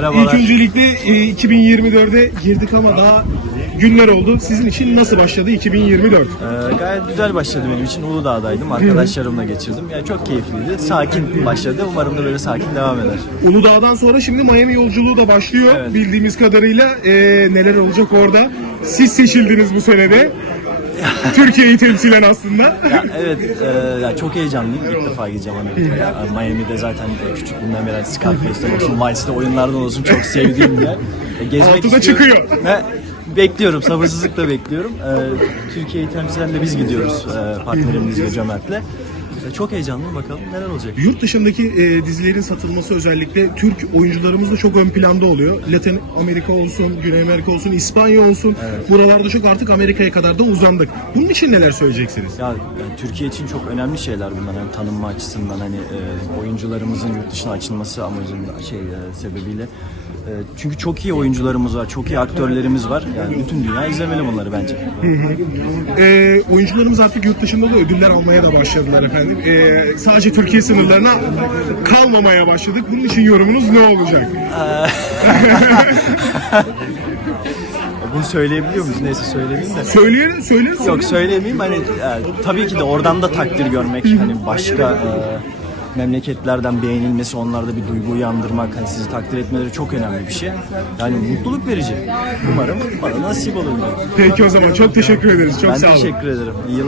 Merhabalar. İlk öncelikle e, 2024'e girdik ama daha günler oldu. Sizin için nasıl başladı 2024? Ee, gayet güzel başladı benim için. Uludağ'daydım. Arkadaşlarımla geçirdim. Yani çok keyifliydi. Sakin başladı. Umarım da böyle sakin devam eder. Uludağ'dan sonra şimdi Miami yolculuğu da başlıyor. Evet. Bildiğimiz kadarıyla e, neler olacak orada? Siz seçildiniz bu senede. Türkiye'yi temsilen aslında. Ya, evet, e, ya çok heyecanlıyım. İlk defa gideceğim Amerika'ya. Yani Miami'de zaten e, küçüklüğümden beri Scarface'den olsun, Vice'de oyunlardan olsun çok sevdiğim bir yer. E, gezmek Altıda istiyorum. çıkıyor. Ve bekliyorum, sabırsızlıkla bekliyorum. E, Türkiye'yi temsilen de biz gidiyoruz e, partnerimizle Cömert'le. Çok heyecanlıyım bakalım neler olacak. Yurt dışındaki e, dizilerin satılması özellikle Türk oyuncularımız da çok ön planda oluyor. Latin Amerika olsun, Güney Amerika olsun, İspanya olsun. Buralarda çok artık Amerika'ya kadar da uzandık. Bunun için neler söyleyeceksiniz? Ya yani Türkiye için çok önemli şeyler bunlar hani tanınma açısından hani e, oyuncularımızın yurt dışına açılması amacında şey e, sebebiyle. E, çünkü çok iyi oyuncularımız var, çok iyi aktörlerimiz var. Yani bütün dünya izlemeli bunları bence. E, oyuncularımız artık yurt dışında da ödüller almaya da başladılar efendim. E, sadece Türkiye sınırlarına kalmamaya başladık. Bunun için yorumunuz ne olacak? Bunu söyleyebiliyor muyuz? Neyse söyleyeyim de. Söyleyin, söyleyin. Yok söyleyemeyeyim hani e, tabii ki de oradan da takdir görmek hani başka e, memleketlerden beğenilmesi onlarda bir duygu uyandırmak hani sizi takdir etmeleri çok önemli bir şey. Yani mutluluk verici. Umarım bana nasip olur. Peki o zaman çok teşekkür ederiz. Çok Ben sağ olun. teşekkür ederim. İyi